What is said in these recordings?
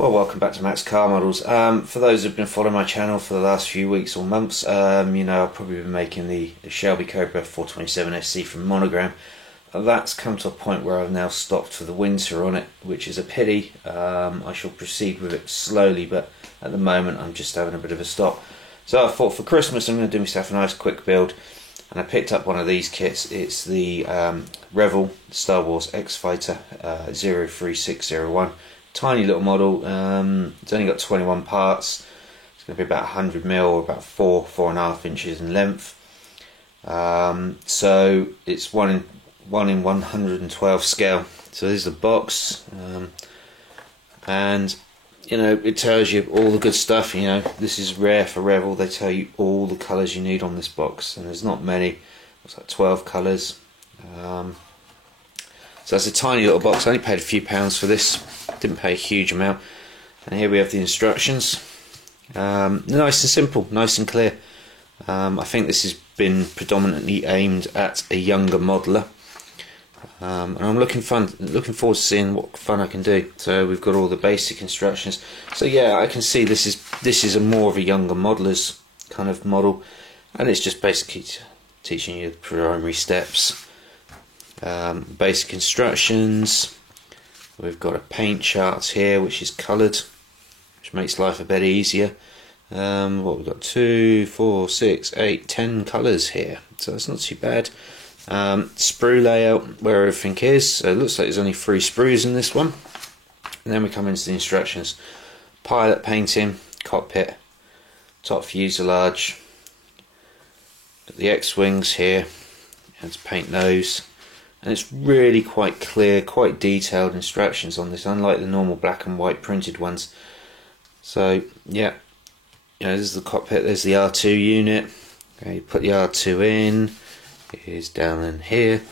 Well, welcome back to Max Car Models. For those who've been following my channel for the last few weeks or months, you know I've probably been making the Shelby Cobra 427 SC from Monogram. That's come to a point where I've now stopped for the winter on it, which is a pity. I shall proceed with it slowly, but at the moment I'm just having a bit of a stop. So I thought for Christmas I'm going to do myself a nice quick build, and I picked up one of these kits. It's the Revell Star Wars X-Fighter 03601. Tiny little model. It's only got 21 parts. It's going to be about 100mm or about 4.5 inches in length. So it's 1 in 112 scale. So this is the box, and you know it tells you all the good stuff. You know, this is rare for Revell. They tell you all the colours you need on this box, and there's not many. It's like 12 colours. So that's a tiny little box. I only paid a few pounds for this. Didn't pay a huge amount. And here we have the instructions. Nice and simple, nice and clear. I think this has been predominantly aimed at a younger modeler. And I'm looking forward to seeing what fun I can do. So we've got all the basic instructions. So yeah, I can see this is a more of a younger modeler's kind of model, and it's just basically teaching you the primary steps. Basic instructions. We've got a paint chart here which is coloured, which makes life a bit easier. What we've got, 2, 4, 6, 8, 10 colours here, so it's not too bad. Sprue layout, where everything is. So it looks like there's only 3 sprues in this one. And then we come into the instructions. Pilot painting, cockpit, top fuselage, got the X-wings here, and to paint those. And it's really quite clear, quite detailed instructions on this, unlike the normal black and white printed ones. So yeah, you know, this is the cockpit. There's the R2 unit. Okay, you put the R2 in. It is down in here,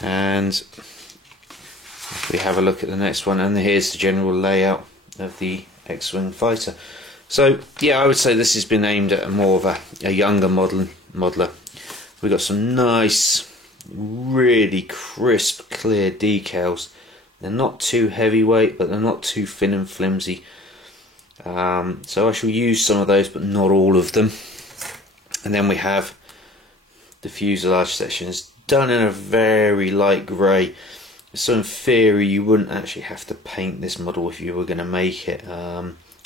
and if we have a look at the next one, and here's the general layout of the X-wing fighter. So yeah, I would say this has been aimed at more of a younger modeler. We've got some nice, really crisp, clear decals. They're not too heavyweight, but they're not too thin and flimsy. So I shall use some of those, but not all of them. And then we have the fuselage section. It's done in a very light grey. So in theory you wouldn't actually have to paint this model if you were going to make it.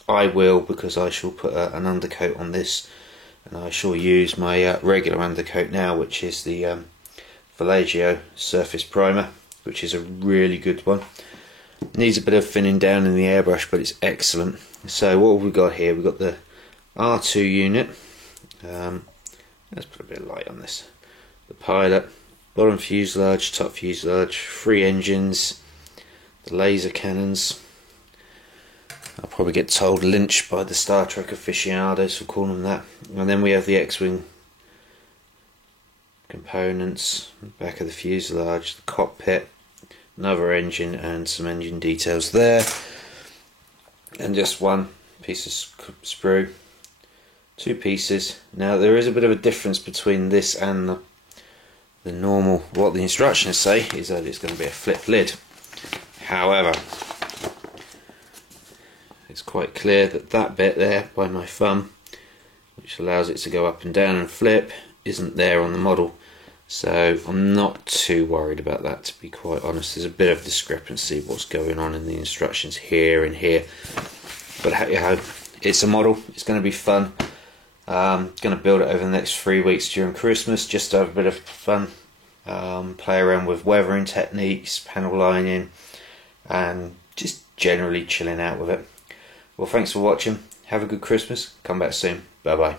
I will, because I shall put an undercoat on this, and I shall use my regular undercoat now, which is the Vallejo Surface Primer, which is a really good one. Needs a bit of thinning down in the airbrush, but it's excellent. So what have we got here? We've got the R2 unit. Let's put a bit of light on this. The pilot, bottom fuselage, top fuselage, 3 engines, the laser cannons. I'll probably get told lynched by the Star Trek aficionados for calling them that. And then we have the X-wing components, back of the fuselage, the cockpit, another engine, and some engine details there, and just one piece of sprue. 2 pieces. Now there is a bit of a difference between this and the normal. What the instructions say is that it's going to be a flip lid. However, it's quite clear that that bit there by my thumb, which allows it to go up and down and flip, isn't there on the model. So I'm not too worried about that, to be quite honest. There's a bit of discrepancy what's going on in the instructions here and here, but you know, it's a model. It's going to be fun. Going to build it over the next 3 weeks during Christmas, just to have a bit of fun, play around with weathering techniques, panel lining, and just generally chilling out with it. Well, thanks for watching. Have a good Christmas. Come back soon. Bye bye.